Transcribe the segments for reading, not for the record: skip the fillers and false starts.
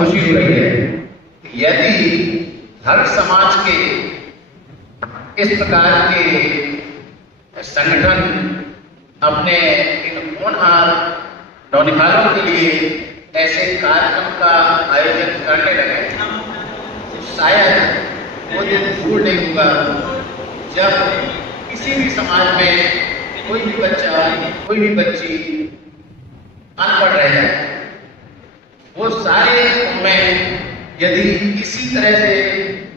खुशी हो रही है कि यदि हर समाज के इस प्रकार के संगठन अपने इन होनहार नौनिहालों के लिए ऐसे कार्यक्रम का आयोजन करने लगे, तो शायद वो दिन दूर नहीं होगा जब किसी भी समाज में कोई भी बच्चा, कोई भी बच्ची अनपढ़ रह जाए। वो सारे में यदि इसी तरह से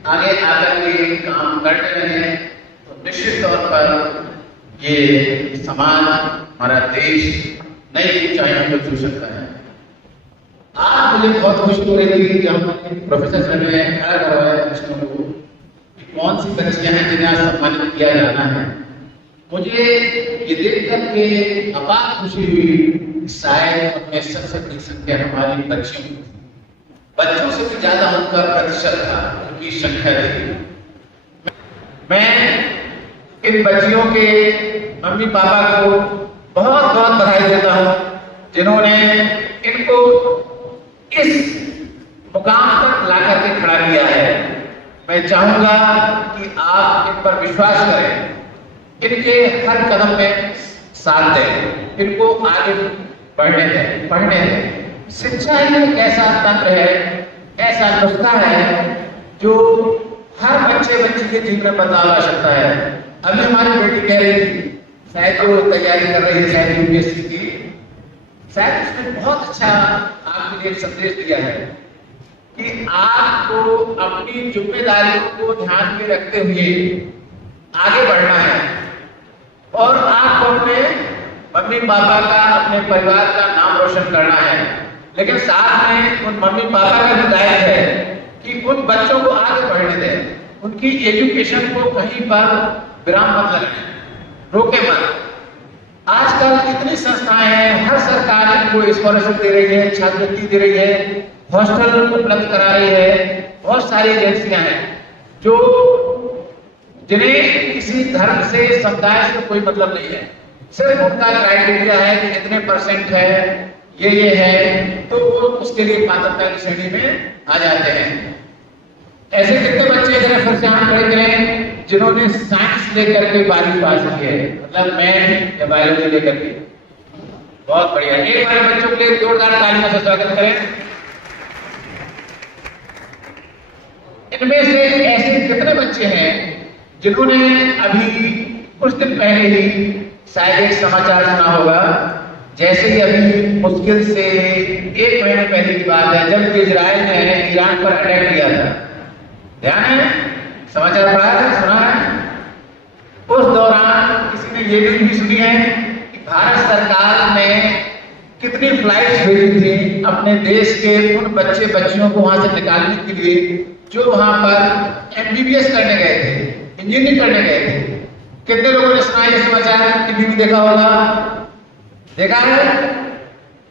आगे आकर के काम करते रहे तो निश्चित तौर पर ये समाज, हमारा देश नई ऊंचाइयों को छू सकता है। आज मुझे बहुत खुशी हो रही थी जब प्रोफेसर सर ने खड़ा करवाया बच्चों को कि कौन सी बच्चियां हैं जिन्हें आज सम्मानित किया जाना है। मुझे ये देख करके अपार खुशी हुई। शायद उनमें सबसे बड़ी संख्या हमारी बच्चियों की, बच्चों से भी ज्यादा उनका प्रतिशत था, उनकी संख्या थी। मैं इन बच्चियों के मम्मी पापा को बहुत बहुत बधाई देता हूं जिन्होंने इनको इस मुकाम तक ला करके खड़ा किया है। मैं चाहूंगा कि आप इन पर विश्वास करें, इनके हर कदम में साथ दें, इनको आगे बढ़ने दें, पढ़ने दें। शिक्षा ही एक ऐसा तंत्र है, ऐसा नुस्खा है जो हर बच्चे बच्ची के जीवन में बदलाव ला सकता है। अभी हमारी बेटी कह रही थी, शायद जो तैयारी कर रही है शायद यूपीएससी की, शायद उसने बहुत अच्छा आपके लिए एक संदेश दिया है कि आपको अपनी जिम्मेदारियों को ध्यान में रखते हुए आगे बढ़ना है और आपको अपने मम्मी पापा का, अपने परिवार का नाम रोशन करना है। लेकिन साथ में उन मम्मी पापा का भी दायित्व है कि उन बच्चों को आगे बढ़ने दें, उनकी एजुकेशन को कहीं पर विराम मत लगाएं, रोके मत। आजकल इतनी संस्थाएं हैं, हर सरकार इनको स्कॉलरशिप दे रही है, छात्रवृत्ति दे रही है, हॉस्टल उपलब्ध करा रही है। बहुत सारी एजेंसियां हैं जो जिन्हें किसी धर्म से, समुदाय से कोई मतलब नहीं है। सिर्फ उनका क्राइटेरिया है कि इतने परसेंट है, ये है, तो वो उसके लिए पात्रता की श्रेणी में आ जाते हैं। ऐसे कितने बच्चे जरा फिर से हाथ खड़े करें जिन्होंने साइंस लेकर के 12वीं पास की है, मतलब मैथ या बायोलॉजी लेकर के। बहुत बढ़िया, एक बार बच्चों के लिए जोरदार तालियों से स्वागत करें। इनमें से ऐसे कितने बच्चे हैं जिन्होंने अभी कुछ दिन पहले ही शायद एक समाचार सुना होगा, जैसे ही अभी मुश्किल से 1 महीने पहले की बात है जब इजराइल ने ईरान पर अटैक किया था। ध्यान है, समाचार पढ़ा है, सुना है? उस दौरान किसी ने ये भी सुनी है कि भारत सरकार ने कितनी फ्लाइट्स भेजी थी अपने देश के उन बच्चे बच्चियों को वहां से निकालने के लिए जो वहां पर एमबीबीएस करने गए थे, इंजीनियरिंग करने गए थे। कितने लोगों ने सुना ये समाचार, टीवी में देखा होगा? देखा है?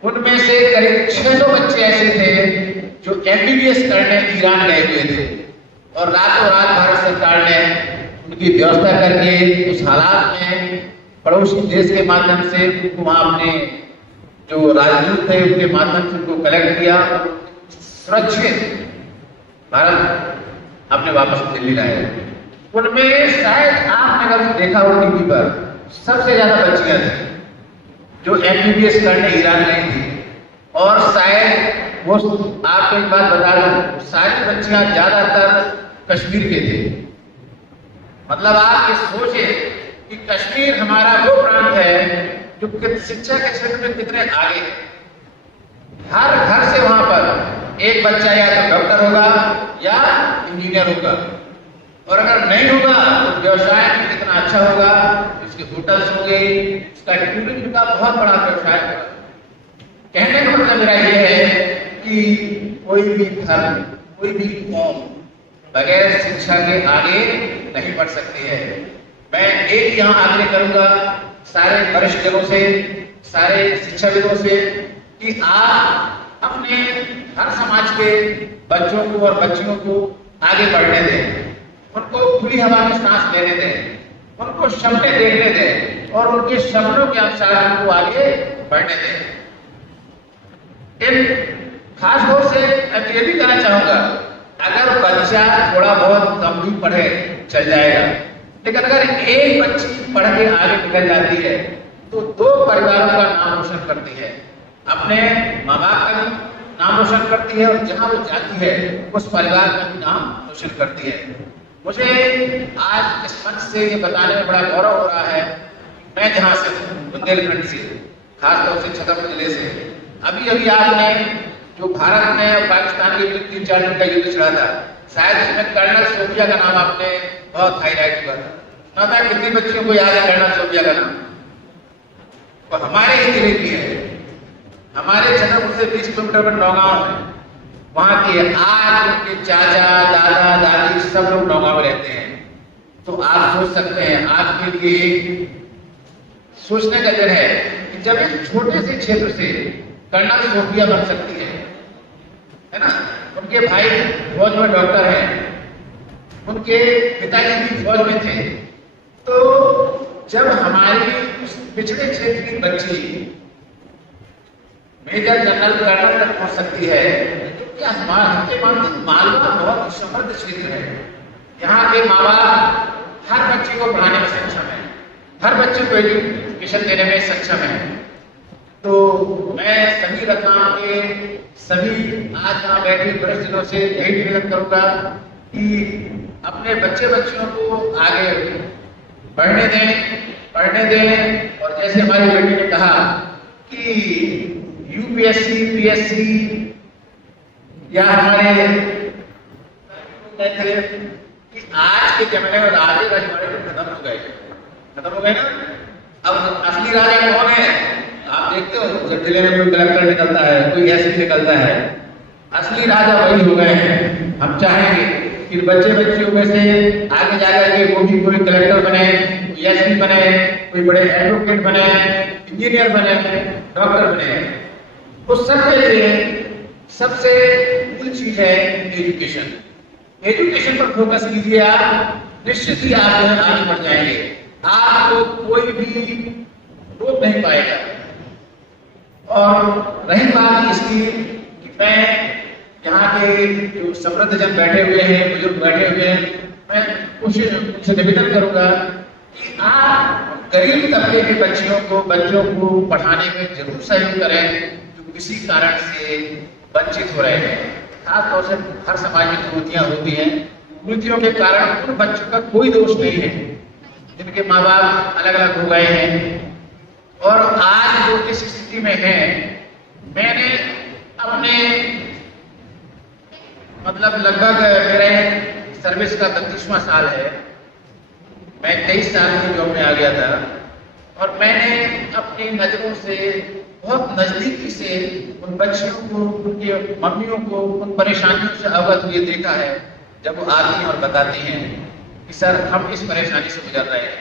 उनमें से करीब 600 बच्चे ऐसे थे जो एमबीबीएस करने ईरान गए हुए थे और रातों रात भारत सरकार ने उनकी व्यवस्था करके उस हालात में पड़ोसी देश के माध्यम से उनको वहां अपने जो राजदूत थे उनके माध्यम से उनको कलेक्ट किया, सुरक्षित भारत अपने वापस दिल्ली लाए। उनमें शायद आपने अगर देखा हो टीवी पर, सबसे ज्यादा बच्चियां थी जो एमबीबीएस करने ईरान गई थी। और शायद वो, आपको एक बात बता दूं, सारी बच्चियां ज्यादातर कश्मीर के थे। मतलब आप ये सोचे कि कश्मीर हमारा वो प्रांत है जो शिक्षा के क्षेत्र में कितने आगे है। हर घर से वहां पर एक बच्चा या तो डॉक्टर होगा या इंजीनियर होगा, और अगर नहीं होगा तो व्यवसाय में कितना अच्छा होगा, इसके होटल्स होंगे, इसका टूरिज्म का बहुत बड़ा व्यवसाय होगा। कहने का मतलब मेरा यह है कि कोई भी धर्म, कोई भी कौम बगैर शिक्षा के आगे नहीं बढ़ सकती है। मैं एक यहाँ आग्रह करूंगा सारे वरिष्ठ जनों से, सारे शिक्षाविदों से कि आप अपने हर समाज के बच्चों को और बच्चियों को आगे बढ़ने दें, उनको खुली हवा में सांस लेने दें, उनको सपने देखने दें और उनके सपनों के अनुसार उनको आगे बढ़ने दें। इन खास तौर से मैं ये भी कहना चाहूंगा, अगर बच्चा थोड़ा बहुत कम भी पढ़े चल जाएगा, लेकिन अगर एक बच्ची पढ़ के आगे निकल जाती है तो 2 परिवारों का नाम रोशन करती है, अपने माँ बाप का नाम रोशन करती है और जहां वो जाती है उस परिवार का भी नाम रोशन करती है। मुझे आज इस मंच से ये बताने में बड़ा गौरव हो रहा है, मैं जहां से बुंदेलखंड से, खासतौर से छतरपुर जिले से, अभी आपने जो भारत में और पाकिस्तान के बीच 3-4 दिन का युद्ध चला था, शायद इसमें कर्नल सोफिया का नाम आपने बहुत हाईलाइट हुआ था। पता है कितनी बच्चियों को याद है कर्नल सोफिया का नाम? वो हमारे ही जिले की है, हमारे छतरपुर से 20 किलोमीटर पर नौगांव है। वहां के आज उनके चाचा, दादा, दादी सब लोग नौगांव में रहते हैं। तो आप सोच सकते हैं, आज के लिए सोचने का दिन है कि जब एक छोटे से क्षेत्र से कर्नल सोफिया बन सकती है ना? उनके भाई फौज में डॉक्टर हैं, उनके पिताजी भी फौज में थे। तो जब हमारी उस पिछड़े क्षेत्र की बच्ची मेजर जनरल कर्नल तक पहुंच सकती है, तो क्या मालवा बहुत समृद्ध क्षेत्र है। यहाँ के माँ बाप हर बच्चे को पढ़ाने में सक्षम है, हर बच्चे को एजुकेशन देने में सक्षम है। तो मैं सभी रत्नाम के सभी आज यहाँ बैठे वरिष्ठजनों से यही निवेदन करूंगा कि अपने बच्चे बच्चियों को आगे पढ़ने दें और जैसे हमारी बेटी ने कहा कि यूपीएससी, पीएससी या हमारे कि आज के जमाने में राजे रजवाड़े तो खत्म हो गए ना। अब असली राजा कौन है? आप देखते हो जब जिले में कोई कलेक्टर निकलता है, कोई एसपी निकलता है, असली राजा वही हो गए हैं। हम चाहेंगे कि बच्चे बच्चियों में से आगे जाकर के वो भी कोई कलेक्टर बने, कोई एसपी बने, कोई बड़े एडवोकेट बने, इंजीनियर बने, डॉक्टर बने। उस सबके लिए सबसे मूल चीज है एजुकेशन। एजुकेशन पर फोकस कीजिए आप, निश्चित ही आप आगे बढ़ जाएंगे, आपको कोई भी रोक नहीं पाएगा। और रही बात इसकी कि मैं यहाँ के जो समृद्ध जन बैठे हुए हैं, बुजुर्ग बैठे हुए हैं, मैं उनसे निवेदन करूंगा कि आप गरीब तबके के बच्चों को पढ़ाने में जरूर सहयोग करें जो किसी कारण से वंचित हो रहे हैं। खासतौर से हर समाज में कुरीतियां होती हैं, कुरीतियों के कारण उन बच्चों का कोई दोष नहीं है जिनके माँ बाप अलग अलग हो गए हैं। और आज जो इस स्थिति में है, मैंने अपने लगभग मेरे सर्विस का 32वां साल है, मैं 23 साल की जॉब में आ गया था और मैंने अपनी नजरों से बहुत नजदीकी से उन बच्चियों को, उनकी मम्मियों को उन परेशानियों से अवगत हुए देखा है जब वो आती हैं और बताती हैं कि सर हम इस परेशानी से गुजर रहे हैं,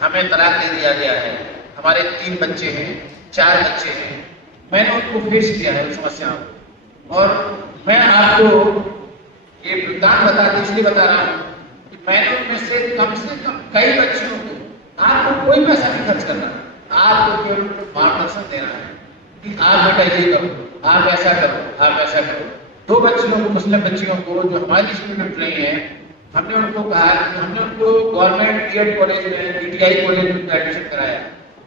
हमें तलाक दे दिया गया है, हमारे 3 बच्चे हैं, 4 बच्चे हैं। मैंने उनको फेस किया है उन समस्याओं को, और मैं आपको ये वृत्तांत इसलिए बता रहा हूँ कि मैंने उनमें से कम कई बच्चियों को, आपको कोई पैसा नहीं खर्च करना, आपको केवल मार्गदर्शन देना है कि आप बेटा ये करो, आप ऐसा करो, आप ऐसा करो। 2 बच्चियों को, मुस्लिम बच्चियों को जो हमारी स्टूडेंट रही हैं, हमने उनको कहा, हमने उनको गवर्नमेंट डीएड कॉलेज में, डीटीआई कॉलेज में एडमिशन कराया,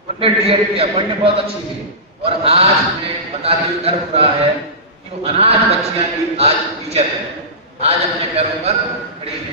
उन्होंने डीएड किया, पढ़ने बहुत अच्छी थी। और आज हमें बताते हुए गर्व हो रहा है कि वो अनाथ बच्चियां भी आज टीचर हैं, आज अपने पैरों पर खड़ी हैं।